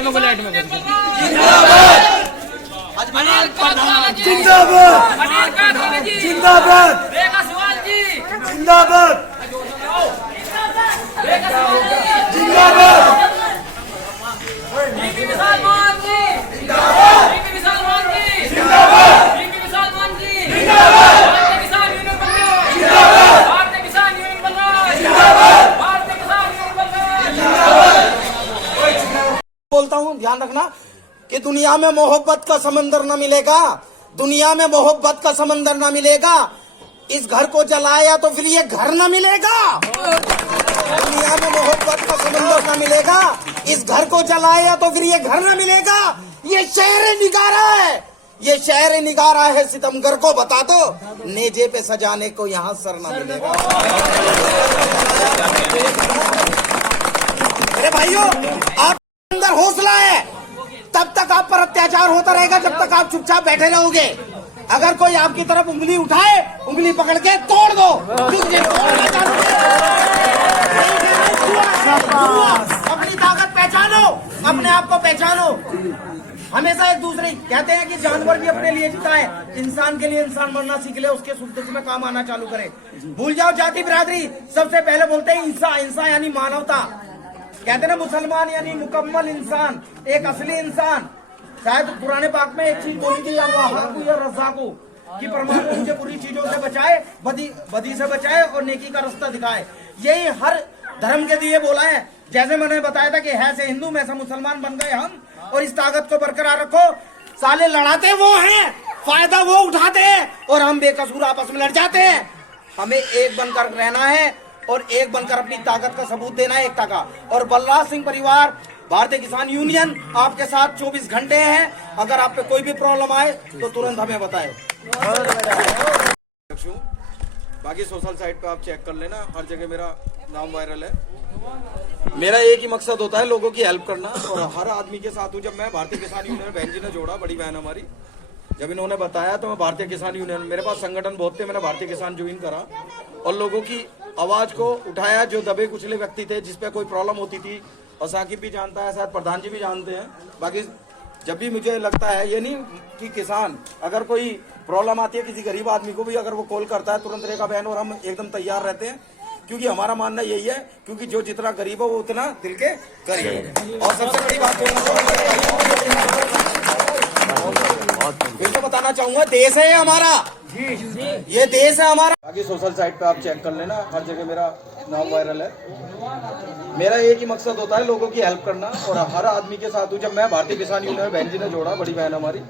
जिंदाबाद जिंदाबाद जिंदाबाद जिंदाबाद बोलता हूँ, ध्यान रखना कि दुनिया में मोहब्बत का समंदर न मिलेगा, दुनिया में मोहब्बत का समंदर न मिलेगा। इस घर को जलाया तो फिर ये घर न मिलेगा। दुनिया में मोहब्बत का समंदर न मिलेगा, इस घर को जलाया तो फिर ये घर न मिलेगा। ये शहर निगारा है, ये शहर निगारा है, सितमगर को बता दो नेजे पे सजाने को यहाँ सर न मिलेगा। मेरे भाइयों, आप अंदर हौसला है, तब तक आप पर अत्याचार होता रहेगा जब तक आप चुपचाप बैठे रहोगे। अगर कोई आपकी तरफ उंगली उठाए, उंगली पकड़ के तोड़ दो। अपनी ताकत पहचानो, अपने आप को पहचानो। हमेशा एक दूसरे कहते हैं कि जानवर भी अपने लिए जीता है, इंसान के लिए इंसान मरना सीख ले, उसके सुख दुख में काम आना चालू करे। भूल जाओ जाति बिरादरी, सबसे पहले बोलते हैं इंसान, इंसान यानी मानवता। कहते ना मुसलमान यानी मुकम्मल इंसान, एक असली इंसान। शायद पुराने पाक में एक चीज बोली थी, या रज़ाक़ु, कि परमात्मा मुझे बुरी चीजों से बचाए, बदी से बचाए और नेकी का रास्ता दिखाए। यही हर धर्म के लिए बोला है। जैसे मैंने बताया था कि है से हिंदू में से मुसलमान बन गए हम, और इस ताकत को बरकरार रखो। साले लड़ाते वो हैं, फायदा वो उठाते हैं, और हम बेकसूर आपस में लड़ जाते हैं। हमें एक बनकर रहना है और एक बनकर अपनी ताकत का सबूत देना है, एकता का। और बलराज सिंह परिवार, भारतीय किसान यूनियन आपके साथ 24 घंटे हैं। अगर आप पे कोई भी प्रॉब्लम आए तो तुरंत हमें बताएं। बाकी सोशल साइट पे आप चेक कर लेना, हर जगह मेरा नाम वायरल है। मेरा एक ही मकसद होता है, लोगों की हेल्प करना, और हर आदमी के साथ हूँ। जब मैं भारतीय किसान यूनियन, बहन जी ने जोड़ा, बड़ी बहन हमारी, जब इन्होंने बताया तो मैं भारतीय किसान यूनियन, मेरे पास संगठन बहुत थे, मैंने भारतीय किसान ज्वाइन करा और लोगों की आवाज को उठाया। जो दबे कुचले व्यक्ति थे, जिसपे कोई प्रॉब्लम होती थी, और साकिब भी जानता है, शायद प्रधान जी भी जानते हैं। बाकी जब भी मुझे लगता है, ये नहीं कि किसान, अगर कोई प्रॉब्लम आती है किसी गरीब आदमी को भी, अगर वो कॉल करता है तुरंत रेखा बहन और हम एकदम तैयार रहते हैं, क्योंकि हमारा मानना यही है, क्योंकि जो जितना गरीब हो वो उतना दिल के करीब। और सबसे बड़ी बात तो बताना चाहूंगा, देश है हमारा, ये देश है हमारा। बाकी सोशल साइट पे आप चेक कर लेना, हर जगह मेरा नाम वायरल है। मेरा एक ही मकसद होता है, लोगों की हेल्प करना, और हर आदमी के साथ हूँ। जब मैं भारतीय किसान यूनियन, बहन जी ने जोड़ा, बड़ी बहन हमारी,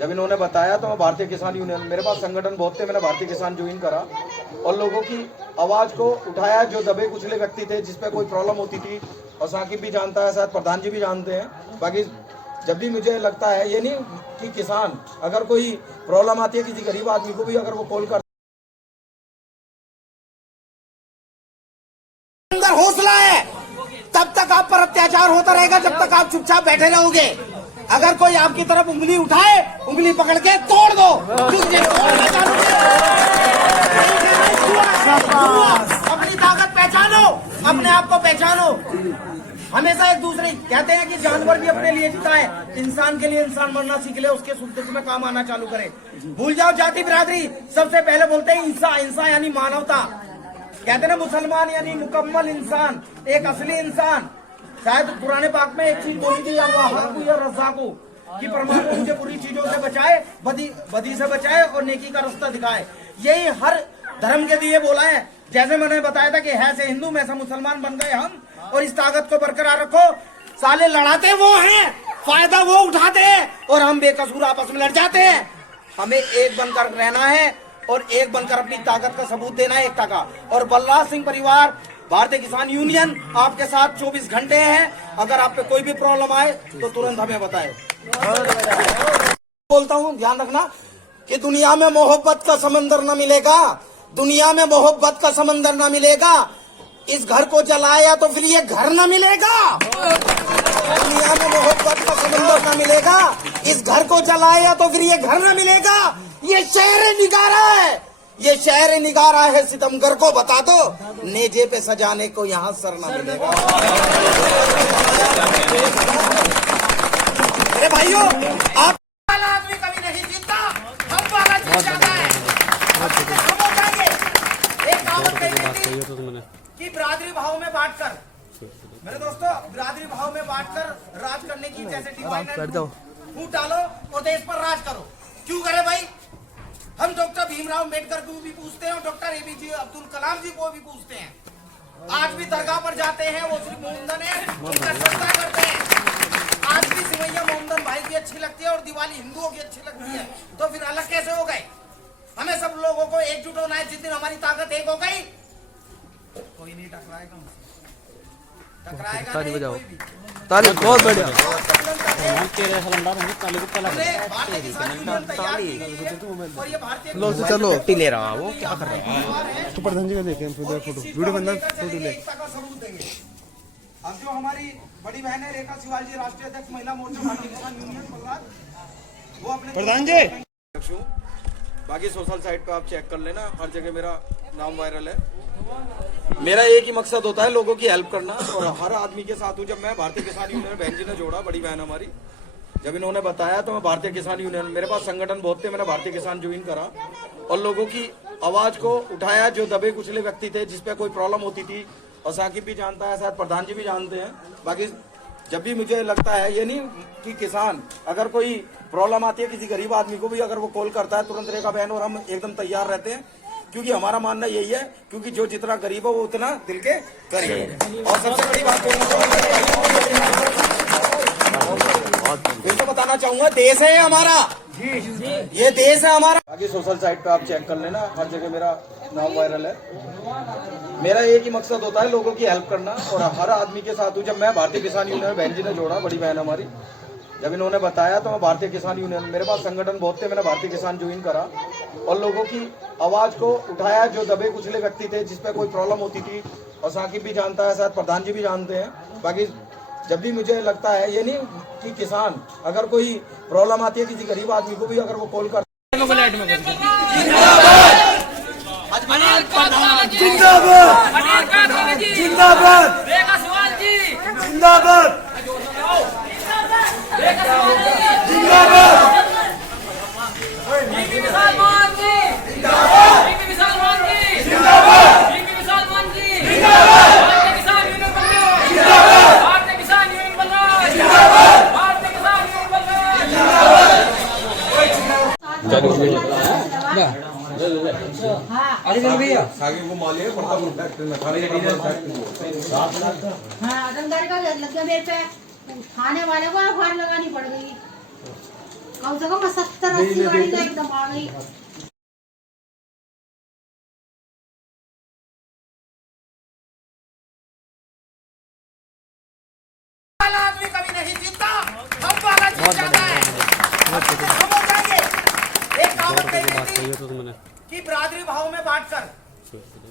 जब इन्होंने बताया तो मैं भारतीय किसान यूनियन, मेरे पास संगठन बहुत थे, मैंने भारतीय किसान ज्वाइन करा और लोगों की आवाज को उठाया। जो दबे कुचले व्यक्ति थे, जिसपे कोई प्रॉब्लम होती थी, और साकिब भी जानता है, शायद प्रधान जी भी जानते हैं। बाकी जब भी मुझे लगता है, ये नहीं कि किसान, अगर कोई प्रॉब्लम आती है किसी गरीब आदमी को भी, अगर वो कॉल कर, अंदर हौसला है, तब तक आप पर अत्याचार होता रहेगा जब तक आप चुपचाप बैठे रहोगे। अगर कोई आपकी तरफ उंगली उठाए, उंगली पकड़ के तोड़ दो। अपनी ताकत पहचानो, अपने आप को पहचानो। हमेशा एक दूसरे कहते हैं कि जानवर भी अपने लिए जीता है, इंसान के लिए इंसान मरना सीख ले, उसके सुख दुख में काम आना चालू करे। भूल जाओ जाति बिरादरी, सबसे पहले बोलते हैं इंसान, इंसान यानी मानवता। कहते ना मुसलमान यानी मुकम्मल इंसान, एक असली इंसान। शायद पुराने पाक में एक चीज बोली थी, या रज़ाक़ु, कि परमात्मा मुझे बुरी चीजों से बचाए, बदी से बचाए और नेकी का रास्ता दिखाए। यही हर धर्म के लिए बोला है। जैसे मैंने बताया था कि है से हिंदू में से मुसलमान बन गए हम, और इस ताकत को बरकरार रखो। साले लड़ाते वो हैं, फायदा वो उठाते हैं, और हम बेकसूर आपस में लड़ जाते हैं। हमें एक बनकर रहना है और एक बनकर अपनी ताकत का सबूत देना है, एकता का। और बलराज सिंह परिवार, भारतीय किसान यूनियन आपके साथ 24 घंटे हैं। अगर आप पे कोई भी प्रॉब्लम आए तो तुरंत हमें बताएं। बोलता हूँ, ध्यान रखना कि दुनिया में मोहब्बत का समंदर न मिलेगा, दुनिया में मोहब्बत का समंदर न मिलेगा। इस घर को जलाया तो फिर ये घर न मिलेगा। दुनिया में मोहब्बत का समंदर न मिलेगा, इस घर को जलाया तो फिर ये घर न मिलेगा। ये शहर निगारा है, ये शहर निगारा है, सितमगर को बता दो नेजे पे सजाने को यहाँ सर न मिलेगा। भाइयों आप वाला आदमी कभी नहीं जीतता, हम वाला जीत जाता है। हम हो जाएंगे। एक कहावत कही थी कि बिरादरी भाव में बांटकर, मेरे दोस्तों, बिरादरी भाव में बांटकर राज करने की जैसे डिवाइन फूट डालो और देश पर राज करो। क्यों करे भाई? हम डॉक्टर भीमराव अम्बेडकर को भी पूछते हैं और डॉक्टर एपीजे अब्दुल कलाम जी को भी पूछते हैं। आज भी दरगाह पर जाते हैं, वो श्री मोहम्मदन है, उनका श्रद्धा करते हैं। आज भी सिमैया मोहम्मदन भाई की अच्छी लगती है और दिवाली हिंदुओं की अच्छी लगती है, तो फिर अलग कैसे हो गए? हमें सब लोगों को एकजुट होना है। जिस दिन हमारी ताकत एक हो गई, कोई नहीं टकराएगा हमसे। टकराएगा नहीं कोई भी। ताली बहुत बढ़िया। लो से चलो ले रहा वो क्या कर रहा है? तो प्रधान जी का देखें फोटो वीडियो बनना फोटो ले। अब जो हमारी बड़ी बहन है रेखा शिवाजी, राष्ट्रीय अध्यक्ष महिला मोर्चा भारतीय किसान यूनियन बल्लाद, वो अपने प्रधान जी बाकी सोशल साइट पे आप चेक कर लेना, हर जगह मेरा नाम वायरल है। मेरा एक ही मकसद होता है लोगों की हेल्प करना, और हर आदमी के साथ हूँ। जब मैं भारतीय किसान यूनियन, बहन जी ने जोड़ा, बड़ी बहन हमारी, जब इन्होंने बताया तो मैं भारतीय किसान यूनियन, मेरे पास संगठन बहुत थे, मैंने भारतीय किसान ज्वाइन करा और लोगों की आवाज को उठाया। जो दबे कुचले व्यक्ति थे, जिसपे कोई प्रॉब्लम होती थी, और साकिब भी जानता है, शायद प्रधान जी भी जानते हैं। बाकी जब भी मुझे लगता है, ये नहीं कि किसान, अगर कोई प्रॉब्लम आती है किसी गरीब आदमी को भी, अगर वो कॉल करता है तुरंत रेखा बहन और हम एकदम तैयार रहते हैं, क्योंकि हमारा मानना यही है, क्योंकि जो जितना गरीब हो वो उतना दिल के करीब। और सबसे बड़ी बात फिर तो बताना चाहूंगा, देश है हमारा, ये देश है हमारा। बाकी सोशल साइट पे आप चेक कर लेना, हर जगह मेरा नाम वायरल है। मेरा एक ही मकसद होता है लोगों की हेल्प करना, और हर आदमी के साथ हूँ। जब मैं भारतीय किसान यूनियन, बहन जी ने जोड़ा, बड़ी बहन हमारी, जब इन्होंने बताया तो मैं भारतीय किसान यूनियन, मेरे पास संगठन बहुत थे, मैंने भारतीय किसान ज्वाइन करा और लोगों की आवाज को उठाया। जो दबे कुचले व्यक्ति थे, जिसपे कोई प्रॉब्लम होती थी, और साकिब भी जानता है, शायद प्रधान जी भी जानते हैं। बाकी जब भी मुझे लगता है, ये नहीं कि किसान, अगर कोई प्रॉब्लम आती है किसी गरीब आदमी को भी, अगर वो कॉल कर जिंदाबाद जिंदाबाद जिंदाबाद साकिब को मालिए फैक्ट्री में हाँ, आदमदारी का लग गया मेरे पे, थाने वाले को फाड़ लगानी पड़ गई। कम से कम 70-80 गाड़ी का एकदम आ गई। वाला आदमी कभी नहीं जीतता, हम वाला जीत जाता है। हम हो जाएंगे। एक कहावत कही थी कि बिरादरी भाव में बांटकर,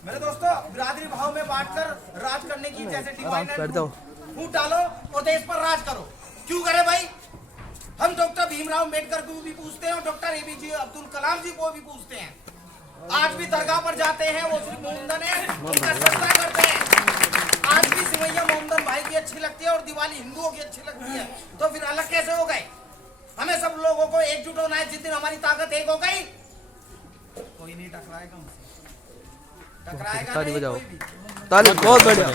मेरे दोस्तों, बिरादरी भाव में बांटकर राज करने की जैसे डिवाइन फूट डालो और देश पर राज करो। क्यों करे भाई? हम डॉक्टर भीमराव अम्बेडकर को भी पूछते हैं और डॉक्टर एपीजे अब्दुल कलाम जी को भी पूछते हैं। आज भी दरगाह पर जाते हैं, वो श्री मोहम्मदन है, उनका श्रद्धा करते हैं। आज भी सिमैया मोहम्मदन भाई की अच्छी लगती है और दिवाली हिंदुओं की अच्छी लगती है, तो फिर अलग कैसे हो गए? हमें सब लोगों को एकजुट होना है। जिस दिन हमारी ताकत एक हो गई, कोई नहीं टकराएगा हमसे। टकराएगा ताली नहीं बजाओ। कोई भी। ताली बहुत बढ़िया।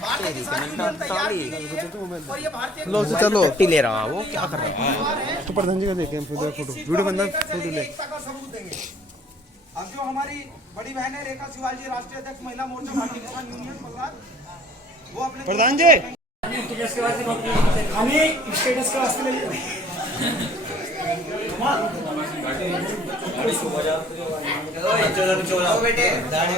भारतीय किसान यूनियन तैयार की गई है, और ये भारतीय लो से चलो ले रहा वो क्या कर रहा है? तो प्रधान जी का देखें फोटो वीडियो बनना फोटो ले। एकता का सबूत देंगे। अब जो हमारी बड़ी बहन है रेखा शिवाजी, राष्ट्रीय अध्यक्ष महिला मोर्चा भारतीय किसान यूनियन बल्लाद, वो अपने प्रधान जी स्टेटस का वास्ते ले बेटे दाढ़ी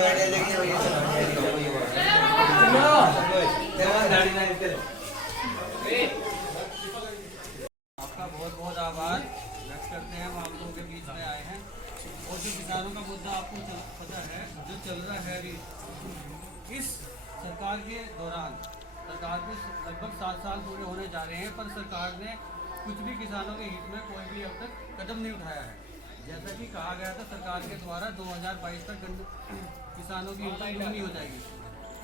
आपका बहुत बहुत आभार व्यक्त करते हैं। हम आप लोगों के बीच में आए हैं, और जो किसानों का मुद्दा आपको पता है जो चल रहा है अभी इस सरकार के दौरान, सरकार के लगभग 7 साल पूरे होने जा रहे हैं, पर सरकार ने कुछ भी किसानों के हित में कोई भी अब तक कदम नहीं उठाया है। जैसा कि कहा गया था सरकार के द्वारा 2022 तक किसानों की इनकम दुगनी हो जाएगी,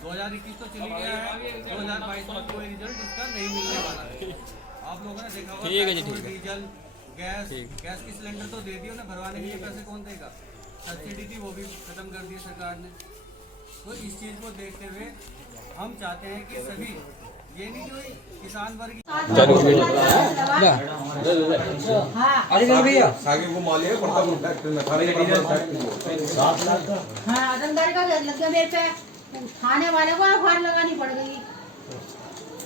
2021 तो चली गया है, 2022 में कोई रिजल्ट इसका नहीं मिलने वाला है। आप लोगों ने देखा होगा पेट्रोल, डीजल, गैस की सिलेंडर तो दे दी, उन्हें भरवाने के लिए पैसे कौन देगा? सब्सिडी थी वो भी खत्म कर दी सरकार ने। तो इस चीज को देखते हुए हम चाहते हैं कि सभी, ये नहीं जो किसान वर्ग हाँ हाँ, रंगदारी का लग गया मेरे पे, थाने वाले को फाड़ लगानी पड़ गई।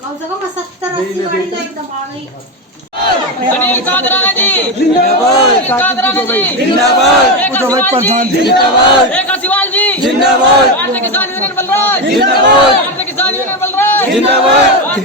कम से कम 70-80 गाड़ी का एकदम आ गई। अनिल कादराना जी जिंदाबाद, अनिल कादराना जी जिंदाबाद, एक असीवाल जी जिंदाबाद, भारतीय किसान यूनियन बलराज जिंदाबाद, भारतीय किसान यूनियन बलराज जिंदाबाद।